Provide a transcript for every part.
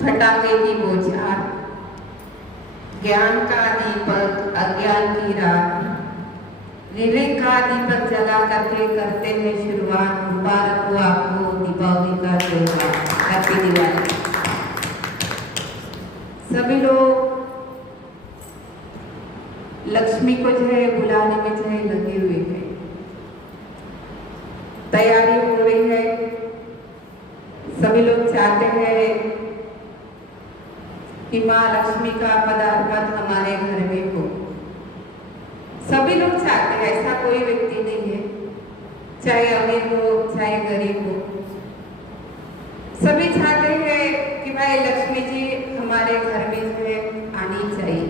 फटाके की बौछार, ज्ञान का दीपक अज्ञान की रात, विवेक का दीपक जला करके करते हैं शुरुआत। मुबारक हो आपको दीपावली का त्योहार, हैप्पी दिवाली। सभी लोग लक्ष्मी को जो है बुलाने में जो है लगे हुए हैं, तैयारी हो रही है। सभी लोग चाहते हैं कि माँ लक्ष्मी का पदार्पण हमारे घर में हो। सभी लोग चाहते हैं, ऐसा कोई व्यक्ति नहीं है, चाहे अमीर हो चाहे गरीब हो, सभी चाहते हैं कि भाई लक्ष्मी जी हमारे घर में जो है आनी चाहिए,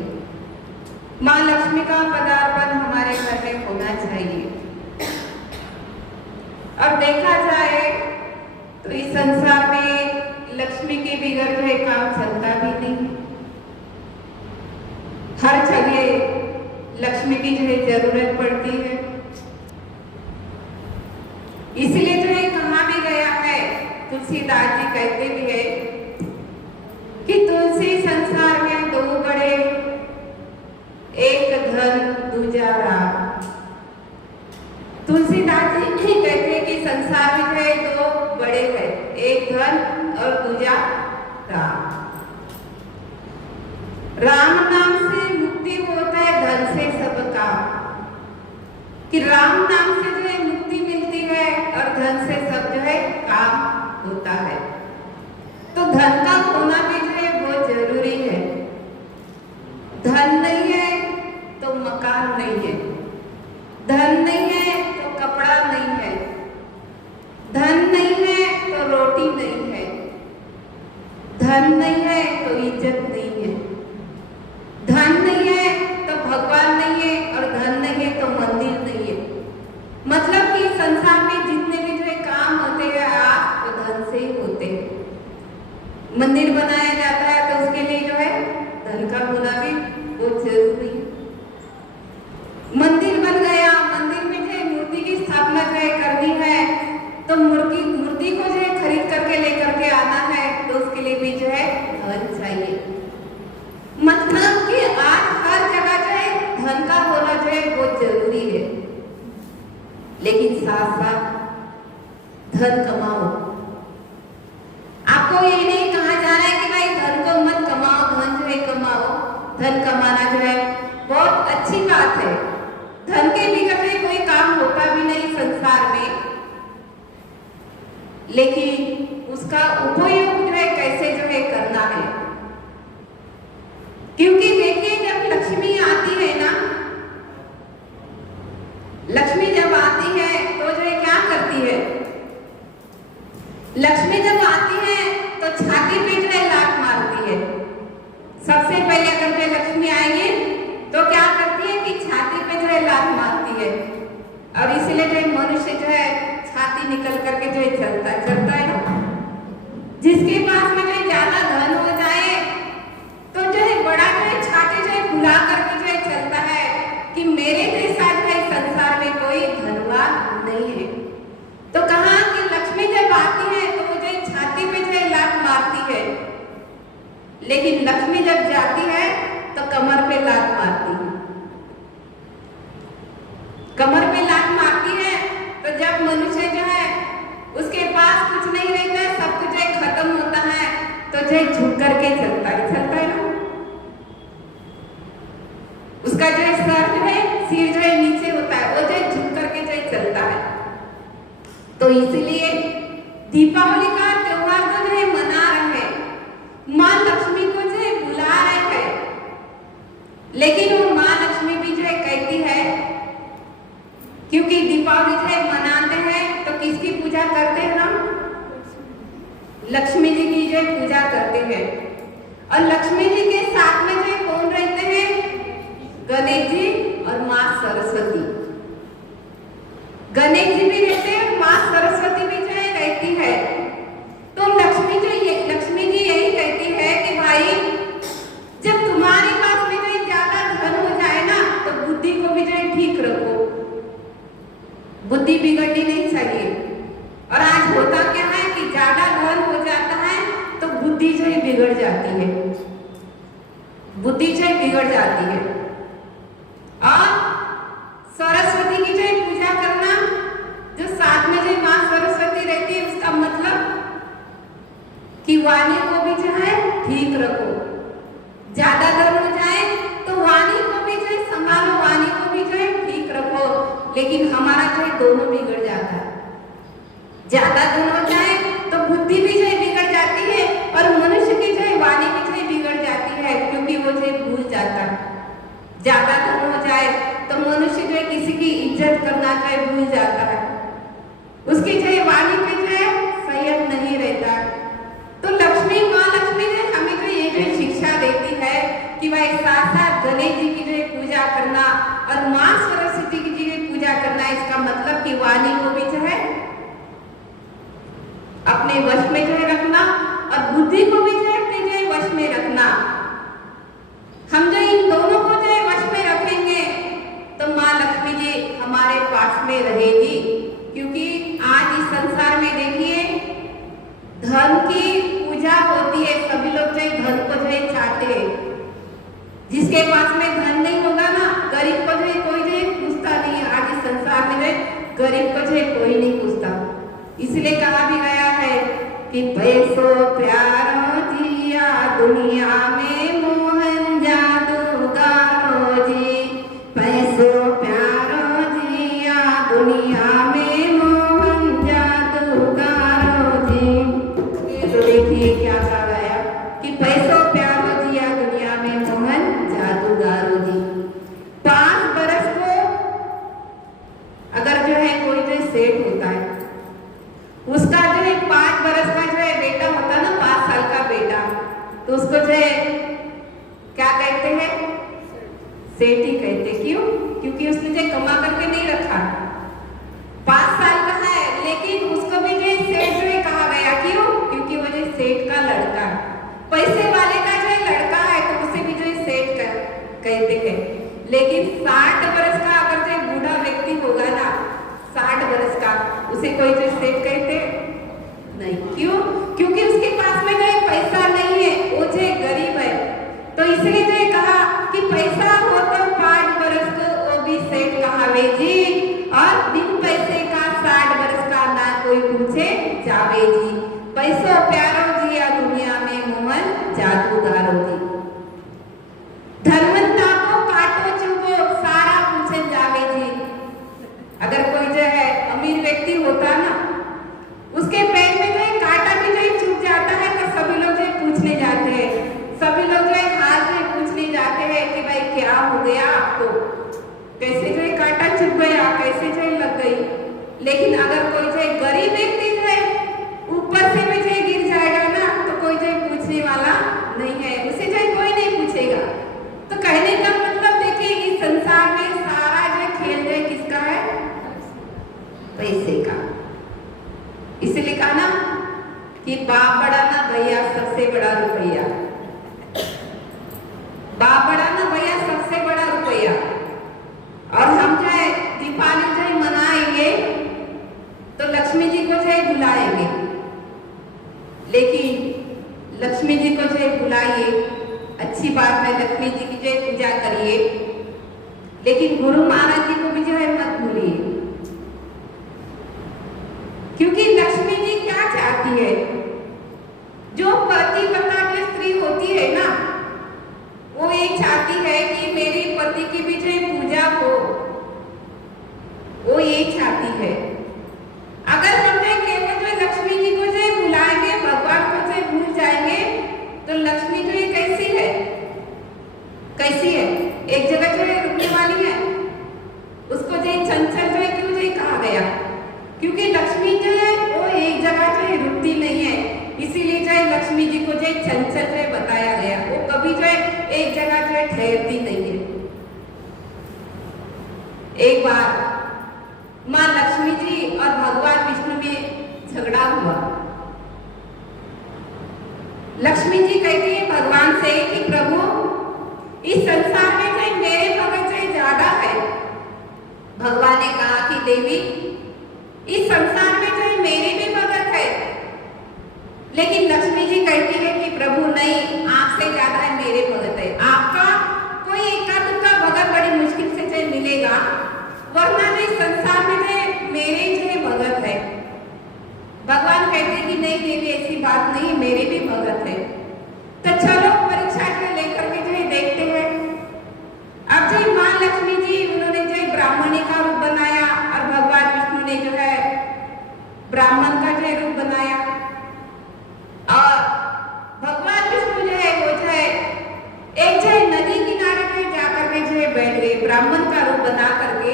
माँ लक्ष्मी का पदार्पण हमारे घर में होना चाहिए। अब देखा जाए तो इस संसार में लक्ष्मी के बिगड़ जो है काम चलता भी नहीं। हर जगह लक्ष्मी की जो है जरूरत पड़ती है। इसलिए जो है कहा भी गया है, तुलसीदास जी कहते भी है कि तुलसी संसार में दो बड़े, एक धन दूजा राम। तुलसीदास जी कहते हैं कि संसार में जो है दो बड़े हैं, एक धन और दूजा राम। राम नाम से मुक्ति होता है, धन से सब काम। कि राम नाम से जो है मुक्ति मिलती है और धन से सब जो है काम होता है। तो धन का होना भी जो है बहुत जरूरी है। धन नहीं है तो मकान नहीं है, धन नहीं है तो कपड़ा नहीं है, धन नहीं है तो रोटी नहीं है, धन नहीं है तो इज्जत नहीं है, धन नहीं है तो भगवान नहीं है, और धन नहीं है तो मंदिर नहीं है। मतलब कि संसार में जितने भी जो है काम होते हैं आज तो धन से ही होते हैं। मंदिर बनाया जाता है तो उसके लिए जो है धन का होना भी बहुत जरूरी है। मंदिर बन गया, मंदिर में जो है मूर्ति की स्थापना जो है करनी है तो मूर्ति को जो है खरीद करके लेकर के आना है तो उसके लिए भी जो है धन चाहिए। मतलब कि आज हर जगह जो है धन का होना जो है बहुत जरूरी है। लेकिन साथ साथ धन कमाओ। आपको ये नहीं कहा जा रहा है कि भाई धन को मत कमाओ, धन जो है कमाओ। धन कमाना जो है बहुत अच्छी बात है। धन के बिगड़ कोई काम होता भी नहीं संसार में, लेकिन उसका उपयोग जो है कैसे जो है करना है। क्योंकि देखिए जब लक्ष्मी आती है ना, लक्ष्मी जब आती है तो जो है क्या करती है, लक्ष्मी जब आती है तो छाती पे जो है लात मारती है। सबसे पहले अगर जो लक्ष्मी आएंगे तो क्या करती है कि छाती पे जो है लात मारती है। और इसलिए जो है मनुष्य जो है छाती निकल करके जो है चलता है ना। जिसके पास में जो ज्यादा धन हो जाए तो जो है बड़ा जो है छाती जो है फुला करके जो है चलता है कि मेरे जैसा जो है संसार में कोई धनवान नहीं है। तो कहा कि लक्ष्मी जब आती है तो वो जो है छाती पे जो है लात मारती है, लेकिन लक्ष्मी जब जाती है तो कमर पे लात मारती है। कमर पे लात मारती है तो जब मनुष्य जो है उसके पास कुछ नहीं रहता है, सब कुछ जो है खत्म होता है तो जो है झुक करके चलता है ना। उसका जो है सर जो है सिर जो है नीचे होता है, वो जो है झुक करके जो है चलता है। तो इसलिए दीपावली का त्योहार जो है मना रहे हैं, माँ लक्ष्मी को जो है बुला रहे हैं, लेकिन वो माँ लक्ष्मी भी जो है कहती है, क्योंकि दीपावली जो है मनाते हैं तो किसकी पूजा करते हैं हम, लक्ष्मी जी की जो है पूजा करते हैं। और लक्ष्मी जी के साथ में जो है कौन रहते हैं, गणेश जी और माँ सरस्वती। गणेश जी भी रहते हैं, माँ सरस्वती भी जो है रहती है। तो लक्ष्मी जी यही कहती है कि भाई जब तुम्हारे पास में जो ज्यादा धन हो जाए ना तो बुद्धि को भी जो है ठीक रखो, बुद्धि बिगड़नी नहीं चाहिए। और आज होता क्या है कि ज्यादा धन हो जाता है तो बुद्धि बुद्धि जो है बिगड़ जाती है, बुद्धि जो है बिगड़ जाती है। और सरस्वती की जो है पूजा करना, जो साथ में जो माँ सरस्वती रहती है, उसका मतलब कि वाणी को भी जो है ठीक रखो। ज्यादा धन हो जाए तो वाणी को भी जो है संभालो, वाणी को भी जो है ठीक रखो। लेकिन हमारा जो है दोनों बिगड़ जाता है। ज्यादा धन हो जाए तो बुद्धि भी जो है बिगड़ जाती है और मनुष्य की जो है वाणी भी जो है बिगड़ जाती है, क्योंकि वो जो है भूल जाता है। ज्यादा धन हो जाए तो मनुष्य जो है किसी की इज्जत करना जो है भूल जाता है, उसकी जो है वाणी पे जो है संयम नहीं रहता। तो लक्ष्मी, माँ लक्ष्मी ने हमें जो ये जो शिक्षा देती है कि भाई साथ साथ गणेश जी की जो है पूजा करना और माँ सरस्वती की जो है पूजा करना। इसका मतलब कि वाणी को भी जो है अपने वश में जो है रखना और बुद्धि को भी जो है अपने जो है वश में रखना। हम जो इन दोनों को जो है वश में रखेंगे तो माँ लक्ष्मी जी हमारे पास में रहेगी। क्योंकि आज इस संसार में देखिए धन की पूजा होती है, सभी लोग जो है धन को जो है चाहते हैं। जिसके पास में धन नहीं होगा ना, गरीब को जो है कोई जो है पूछता नहीं है। आज इस संसार में जो है गरीब को जो है कोई नहीं पूछता। इसलिए कहा भी गया है कि पैसों प्यारो जिया दुनिया में मोहन जादूगारो जी, पैसों प्यारो जिया दुनिया में मोहन जादूगारो जी। तो देखिए क्या कहा गया कि पैसों प्यारो जिया दुनिया में मोहन जादूगारो जी। 5 बरस को अगर जो है कोई जो सेठ होता है, उसका जो है 5 बरस का जो है बेटा होता है ना, 5 साल का बेटा, तो उसको जो है क्या कहते हैं? सेठ ही कहते। क्यों? क्योंकि उसने जो कमा करके नहीं रखा। 5 साल का है लेकिन उसको भी जो सेठ जो है कहा गया। क्यों? क्योंकि वो जो सेठ का लड़का, पैसे वाले का जो है लड़का है, तो उसे भी जो सेठ कहते हैं। लेकिन 60 बरस का अगर जो बूढ़ा व्यक्ति होगा ना, 60 बरस का, उसे कोई जो सेठ कहते नहीं। क्यों? क्योंकि उसके पास में जो पैसा नहीं है, वो जो गरीब है। तो इसलिए जो कहा कि पैसा हो तो 5 बरस को वो भी सेठ कहावे जी, और बिन पैसे का 60 बरस का ना कोई पूछे जावे जी। पैसों प्यारो जिया दुनिया में मोहन जादूगारो जी। धर्मता को काटो चुको सारा पूछे जावे जी। अगर कोई जो है अमीर व्यक्ति होता ना, उसके पैर में जो है कांटा भी जो है चुभ जाता है, तो सभी लोग जो है पूछने जाते हैं, सभी लोग जो है हाथ से पूछने जाते हैं कि भाई क्या हो गया आपको, कैसे जो है कांटा चुभ गया, कैसे जो है लग गई। लेकिन अगर कोई जो है गरीब व्यक्ति जो है ऊपर से भी जो है गिर जाएगा ना, तो कोई जो है पूछने वाला नहीं है, उसे जो है कोई नहीं पूछेगा। तो कहने का मतलब देखिए इस संसार में सारा जो खेल जो है किसका है? पैसे का। इसलिए कहा ना कि बाप बड़ा ना भैया सबसे बड़ा रुपया, बाप बड़ा ना भैया सबसे बड़ा रुपया। और हम जो है दीपावली जो है मनाएंगे तो लक्ष्मी जी को जो है बुलाएंगे, लेकिन लक्ष्मी जी को जो है बुलाइए, अच्छी बात है, लक्ष्मी जी की जो है पूजा करिए, लेकिन गुरु महाराज जी को भी जो है मत भूलिए। क्योंकि लक्ष्मी जी क्या चाहती है? जो पतिव्रता की स्त्री होती है ना, वो ये चाहती है कि मेरे पति की भी जो पूजा हो, वो ये चाहती है। अगर हम केवल जो लक्ष्मी जी को जो बुलाएंगे, भगवान को जो भूल जाएंगे, तो लक्ष्मी जो कैसी है? कैसी है? एक जगह जो है रुकने वाली है, उसको जो चंचल जो है क्यों जो कहा गया? क्योंकि लक्ष्मी जो है वो एक जगह जो है रुकती नहीं है, इसीलिए जो है लक्ष्मी जी को जो है चंचल जो है बताया गया। वो कभी जो है एक जगह जो है ठहरती नहीं है। एक बार माँ लक्ष्मी जी और भगवान विष्णु में झगड़ा हुआ। लक्ष्मी जी कहती है भगवान से कि प्रभु इस संसार में जो मेरे भगत से ज्यादा है। भगवान ने कहा कि देवी इस संसार में जो मेरे भी भगत है, लेकिन लक्ष्मी जी कहती है कि ब्राह्मण का जो रूप बनाया और भगवान विष्णु जो है वो जो है एक जो है नदी किनारे पे जाकर के जो है बैठ गए ब्राह्मण का रूप बना करके।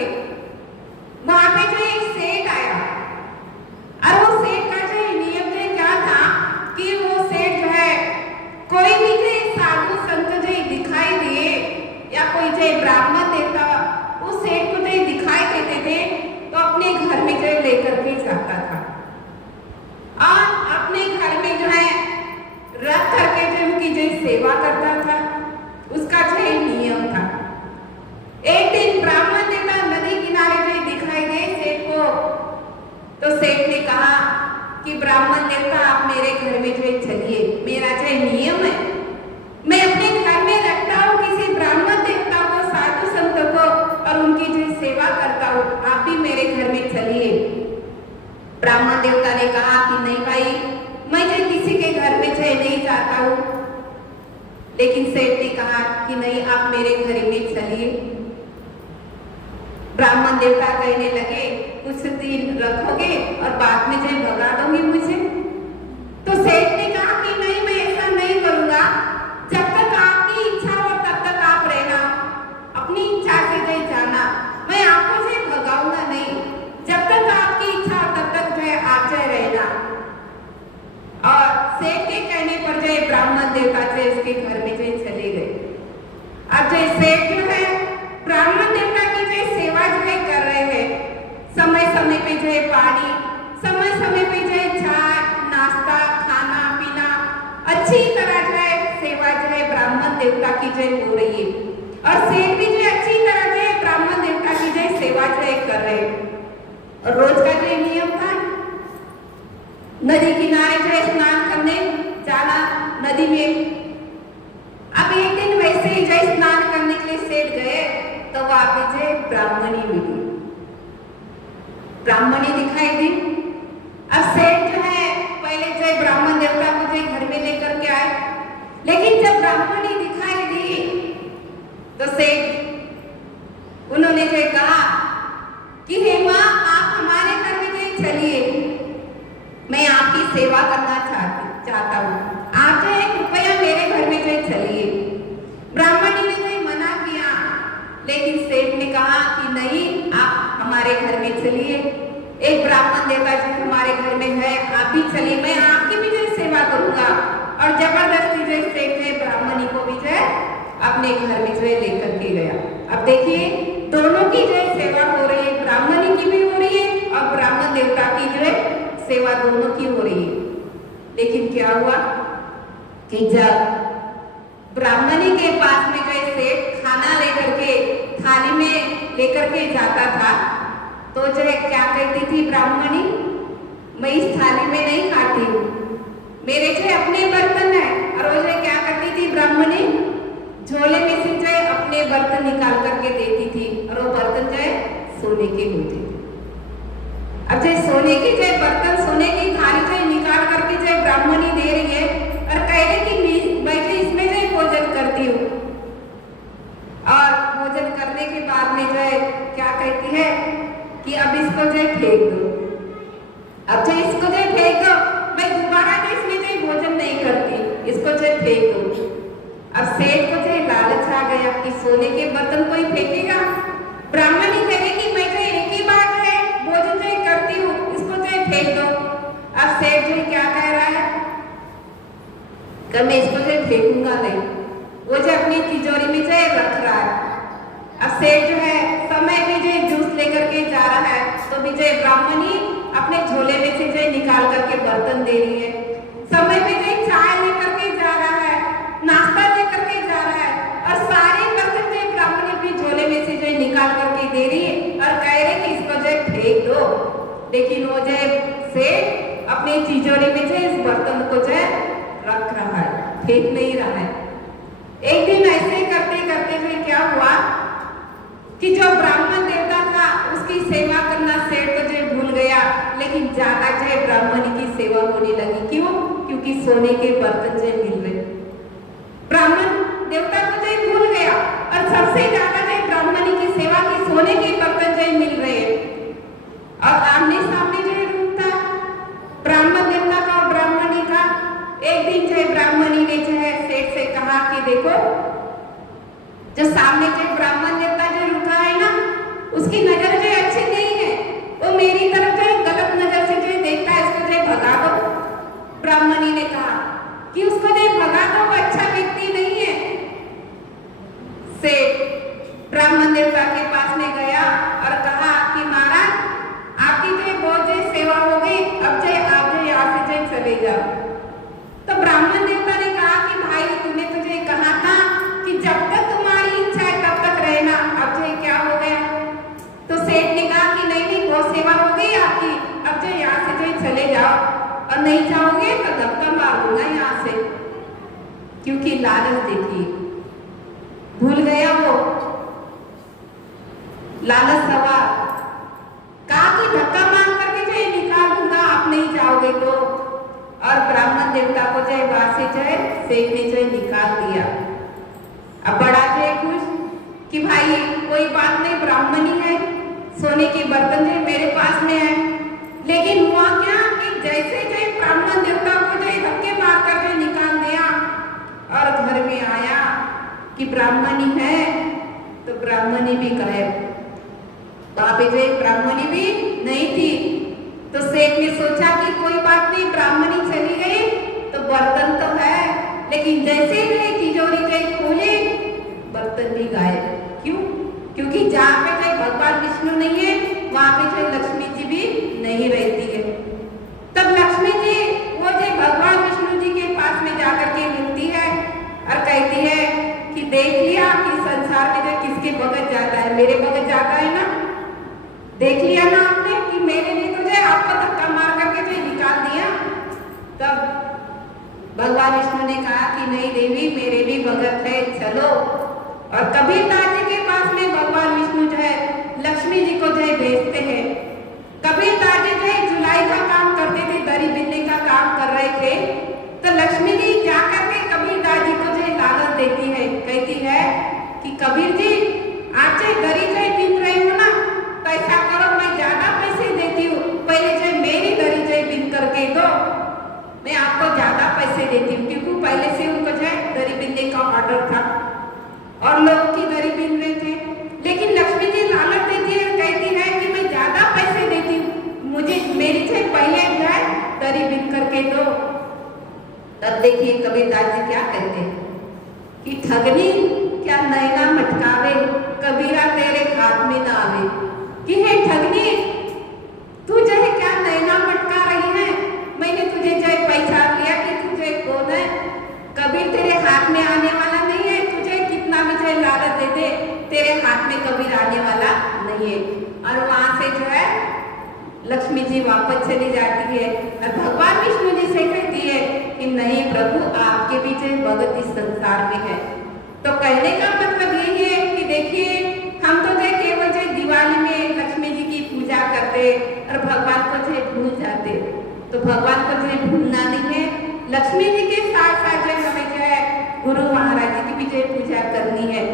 वहां पे जो एक सेठ आया और वो सेठ का जो नियम जो क्या था कि वो सेठ जो है कोई भी जो साधु संत जो दिखाई दिए या कोई जो ब्राह्मण देवता उस सेठ को जो दिखाई देते थे तो अपने घर में जो लेकर के जाता था और अपने घर में जो है रख करके जो उनकी जो सेवा करता था। उसका जो नियम था। एक दिन ब्राह्मण देवता नदी किनारे जो दिखाई दे सेठ को तो सेठ ने कहा कि ब्राह्मण देवता आप मेरे घर में जो चलिए, मेरा जो नियम है मैं अपने घर में रखता हूँ किसी ब्राह्मण देवता को साधु संत को और उनकी जो सेवा करता हूँ, आप भी मेरे घर में चलिए। ब्राह्मण देवता ने कहा कि नहीं भाई मैं जो किसी के घर में जो नहीं जाता हूँ। लेकिन सेठ ने कहा कि नहीं आप मेरे घर में चलिए। ब्राह्मण देवता कहने लगे कुछ दिन रखोगे और बाद में जो भगा दोगे मुझे। तो सेठ ने कहा कि नहीं मैं ऐसा नहीं करूंगा, जब तक आपकी इच्छा हो तब तक आप रहना, अपनी इच्छा से कहीं जाना, मैं आपको से भगाऊंगा नहीं, जब तक आपकी इच्छा हो तब तक जो आप जो रहना। और सेठ के कहने पर जो ब्राह्मण देवता जो इसके घर में जो चले गए। अब जो सेठ जो है ब्राह्मण देवता की जो सेवा जो है कर रहे हैं, समय समय पे जो है पानी, समय समय पे जो है चाय नाश्ता खाना पीना अच्छी तरह जो है सेवा जो है ब्राह्मण देवता की जो हो रही है और सेठ भी जो अच्छी तरह जो है ब्राह्मण देवता की जो सेवा जो है कर रहे हैं। और रोज का जो नियम था नदी किनारे जो स्नान करने जाना नदी में। अब एक दिन वैसे ही जो स्नान करने के लिए सेठ गए तो वहां पे जो ब्राह्मणी मिली, ब्राह्मणी दिखाई दी। अब सेठ जो है पहले जो ब्राह्मण देवता को जो घर में लेकर के आए, लेकिन जब ब्राह्मणी दिखाई दी तो सेठ उन्होंने जो कहा कि हे माँ आप हमारे घर में जो चलिए, मैं आपकी सेवा करना चाहता हूँ, आप जो कृपया मेरे घर में जो चलिए। ब्राह्मणी ने जो मना किया, लेकिन सेठ ने कहा कि नहीं आप हमारे घर में चलिए, एक ब्राह्मण देवता जो हमारे घर में है, आप भी चलिए, मैं आपकी भी जो सेवा करूंगा। और जबरदस्ती जो सेठ ने ब्राह्मणी को भी जो अपने घर में जो लेकर के गया। अब देखिए दोनों की जो सेवा हो रही है, ब्राह्मणी की भी हो रही है और ब्राह्मण देवता की जो सेवा दोनों की हो रही है। लेकिन क्या हुआ कि जब ब्राह्मणी के पास में गए सेठ खाना लेकर के थाली में लेकर के जाता था तो जो क्या कहती थी ब्राह्मणी, मैं इस थाली में नहीं खाती हूँ, मेरे जो अपने बर्तन है। और वो जो क्या करती थी ब्राह्मणी, झोले में से जो अपने बर्तन निकाल करके देती थी और वो बर्तन जो सोने के होते थे। अब जो सोने की जो बर्तन सोने की थाली जो निकाल करके जो ब्राह्मणी दे रही है और कह रही कि मैं जो इसमें जो भोजन करती हूँ। और भोजन करने के बाद में जो क्या कहती है कि अब इसको जो फेंक दो, अब जो इसको जो फेंक दो, मैं दोबारा जो इसमें जो भोजन नहीं करती, इसको जो फेंक दो। अब सेठ को जो लालच आ गया कि सोने के बर्तन कोई फेंकेगा। ब्राह्मणी कहेगी मैं जो एक ही बार है भोजन जो करती हूँ, इसको जो फेंक दो। अब सेठ जो क्या कह रहा है कि मैं इसको जो फेंकूंगा नहीं, वो जो अपनी तिजोरी में जो रख रहा है। अब सेठ जो है समय में जो जूस लेकर के जा रहा है तो भी जो ब्राह्मणी अपने झोले में से जो निकाल करके बर्तन दे रही है। समय में जो चाय लेकर के जा रहा है, नाश्ता लेकर के जा रहा है और सारे बर्तन जो ब्राह्मणी अपने झोले में से जो निकाल करके दे रही है और कह रही कि इसको जो फेंक दो। लेकिन वो जो सेठ अपने तिजोरी में जो इस बर्तन को जो रख रहा है, फेंक नहीं रहा है। एक दिन ऐसे करते करते जो क्या हुआ कि जो ब्राह्मण देवता था उसकी सेवा करना सेठ तो जो भूल गया, लेकिन ज्यादा जो ब्राह्मणी की सेवा होने लगी। क्यों? क्योंकि सोने के बर्तन जो मिल रहे, ब्राह्मण देवता को जो भूल गया और सबसे ज्यादा जो ब्राह्मणी की सेवा की सोने के बर्तन जो मिल रहे हैं। और आमने सामने जो रूप था ब्राह्मण देवता का और ब्राह्मणी का। एक दिन जो है ब्राह्मणी ने जो है सेठ से कहा कि देखो, जो सामने जो ब्राह्मण देवता जो रुका है ना, उसकी नजर जो अच्छी नहीं है, वो मेरी तरफ जो गलत नजर से जो देखता है, इसको जो भगा दो। ब्राह्मणी ने कहा कि उसको जो भगा दो, वो अच्छा व्यक्ति नहीं है। सेठ ब्राह्मण देवता के पास में गया और कहा कि महाराज, आपकी जो बहुत जो सेवा हो गई, अब जो आप जो यहाँ से जो चले जाओ। तो ब्राह्मण देवता ने कहा कि भाई, तूने तुझे कहा था कि जब तक तुम्हारी इच्छा है तब तक रहना, अब जो क्या हो गया? तो सेठ ने कहा कि नहीं नहीं, बहुत सेवा हो गई आपकी, अब जो यहाँ से जो चले जाओ, और नहीं जाओगे तो धक्का मार दूंगा यहाँ से। क्योंकि लालच देखिए, भूल गया वो लालच सवार, कहा कि धक्का मार करके जो निकाल दूंगा, आप नहीं जाओगे तो। और ब्राह्मण देवता को जो वहां से जो है सेठ ने जो निकाल दिया। अब बड़ा जो खुश कि भाई कोई बात नहीं, ब्राह्मणी है, सोने के बर्तन जो मेरे पास में है। लेकिन हुआ क्या कि जैसे जो ब्राह्मण देवता को जो धक्के मार कर जो निकाल दिया और घर में आया कि ब्राह्मणी है, तो ब्राह्मणी भी गायब। वहां पे जो ब्राह्मणी भी नहीं थी। तो सेठ ने सोचा कि कोई बात नहीं, ब्राह्मणी चली गई तो बर्तन तो है, लेकिन जैसे ही तिजोरी जो खोले, बर्तन भी गायब। क्यों? क्योंकि जहाँ पे जो भगवान विष्णु नहीं है, वहां पे जो लक्ष्मी जी भी नहीं रहती है। तब लक्ष्मी जी वो जो भगवान विष्णु जी के पास में जाकर के मिलती है और कहती है कि देख लिया कि संसार में जो किसके भगत जाता है, मेरे भगत जाता है ना। देख लिया ना आपने कि मेरे लिए तो जो आपको धक्का मार करके जो निकाल दिया। तब भगवान विष्णु ने कहा कि नहीं देवी, मेरे भी भगत है, चलो। और कबीरदास जी के पास में भगवान विष्णु जो है लक्ष्मी जी को जो है भेजते हैं। कबीरदास जी जो है जुलाई का काम करते थे, दरी बिनने का काम कर रहे थे। तो लक्ष्मी जी जा करके कबीरदास जी को जो है लालच देती है, कहती है कि कबीर जी, आप जो दरी जो बिन रहे हो ना, तो ऐसा करो, मैं ज्यादा पैसे देती हूँ, पहले जो मेरी दरी जो बिन करके दो, मैं आपको ज्यादा पैसे देती हूँ। क्योंकि पहले से उनको जो है दरी बिनने का ऑर्डर था और लोग की दरी बिन रहे थे। लेकिन लक्ष्मी जी लालच देती है, कहती है कि मैं ज्यादा पैसे देती हूँ, मुझे मेरी से पहले जो है दरी बिन करके दो। तब देखिए कबीरदास जी क्या कहते हैं कि ठगनी क्या नैना मटकावे, कबीरा तेरे हाथ में ना आवे। कि हे ठगनी, तू जो है क्या नैना मटका रही है? मैंने तुझे जो है पहचान लिया कि तुझे कौन है। कबीर तेरे हाथ में आने वाला नहीं है, तुझे कितना भी जो है लालच दे दे, तेरे हाथ में कबीर आने वाला नहीं है। और वहां से जो है लक्ष्मी जी वापस चली जाती है और भगवान विष्णु जी से कहती है कि नहीं प्रभु, आपके भी जो भगत इस संसार में है। तो कहने का मतलब यही है कि देखिए, हम तो जो केवल जो दिवाली में लक्ष्मी जी की पूजा करते और भगवान को जो भूल जाते। तो भगवान को जो भूलना नहीं है, लक्ष्मी जी के साथ साथ जो हमें जो है गुरु महाराज जी की भी जो पूजा करनी है।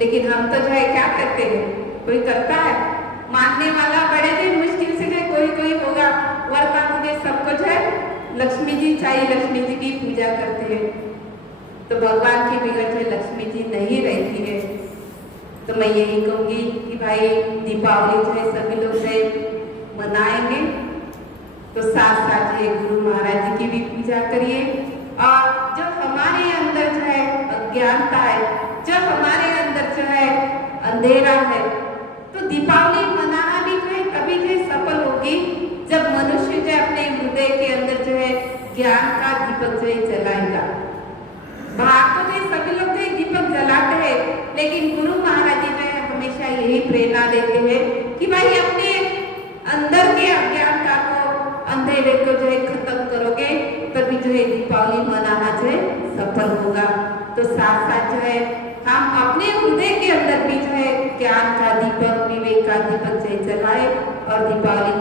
लेकिन हम तो जो है क्या करते हैं, कोई करता है? मानने वाला बड़े दिन मुश्किल से जो कोई होगा, वरना मुझे सबको जो है लक्ष्मी जी चाहिए, लक्ष्मी जी की पूजा करते हैं। तो भगवान की बिगड़ जो लक्ष्मी जी नहीं रहती है। तो मैं यही कहूँगी कि भाई दीपावली जो है सभी लोग जो मनाएंगे, तो साथ साथ ये गुरु महाराज जी की भी पूजा करिए। और जो हमारे अंदर जो है अज्ञानता है, जो हमारे अंदर जो है अंधेरा है, तो दीपावली मनाना भी जो है तभी जो सफल होगी जब मनुष्य जो अपने हृदय के अंदर जो है ज्ञान का दीपक जो है जलाएगा। बाहर तो जो सभी लोग जो दीपक जलाते हैं, लेकिन गुरु महाराज जी जो है हमेशा यही प्रेरणा देते हैं कि भाई अपने अंदर के अज्ञानता को, अंधेरे को जो है खत्म करोगे, तभी जो है दीपावली मनाना जो है सफल होगा। तो साथ साथ जो है हम अपने हृदय के अंदर भी जो है ज्ञान का दीपक, विवेक का दीपक जो जलाए और दीपावली